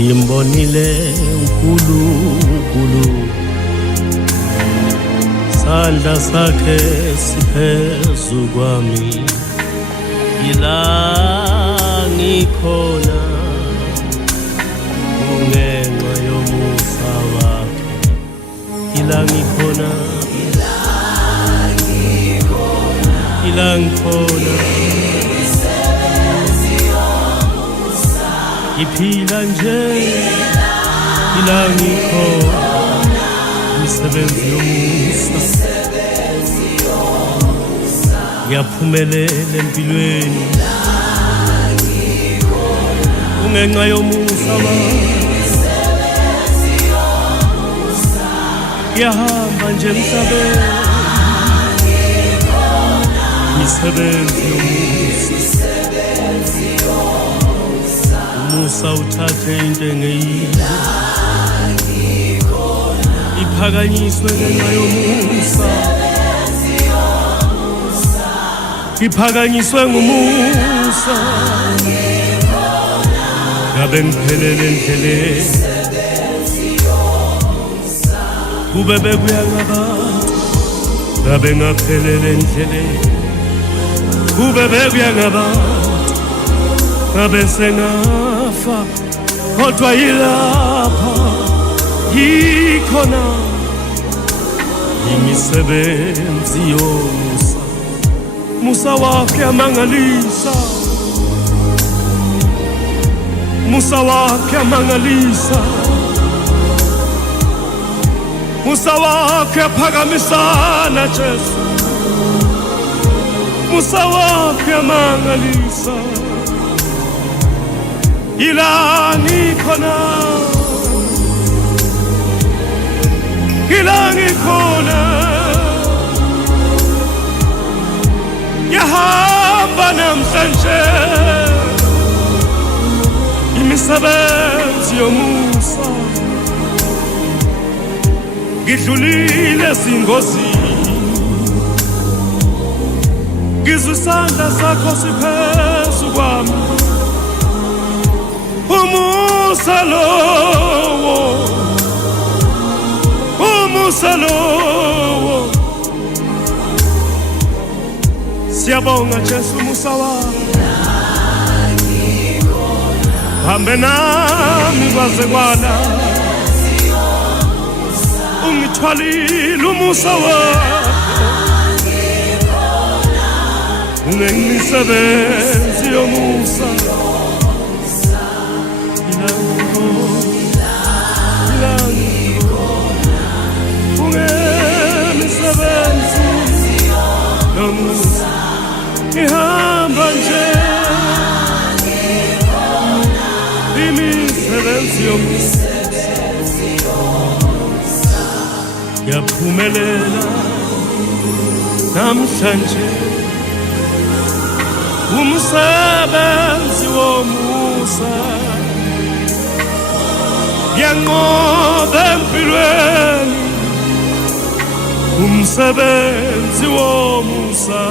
ngimbonile uNkulunkulu sandla sakhe siphezu kwami ila ngikhona kungenxa yomusa wakhe ila ngikhona iphila nje ila ngikhona imisebenzi yomusa ngiyaphumelela empilweni kungenxa yomusa ngiyahamba nje emhlabeni imisebenzi yomusa umusa uthathe into engeyinto iphakanyiswe ngenxa yomusa iphakanyiswe ngumusa ngabe ngiphelele endleleni kube bekuya ngabantu ngabe ngaphelele endleleni kube bekuya ngabantu ngabe sengafa kodwa yilapha yikhona imisebenzi yomusa musa wakhe amangalisa musa wakhe amangalisa musa wakhe aphakamisana Jesu musa wakhe amangalisa ila ngikhona ila ngikhona yahamba namhlanje imisebenzi yomusa ngidlulile singozini ngizwa isandla sakho siphezu kwami umusa lowo siyabonga Jesu umusa wakho hambe nami kwaze kwala ungithwalile umusa wakho ungemisebenzi yomusa ungemisebenzi yomusa ihamba nje imisebenzi yomusa yaphumelela namhlanje umsebenzi womusa yanqoba empilweni umsebenzi womusa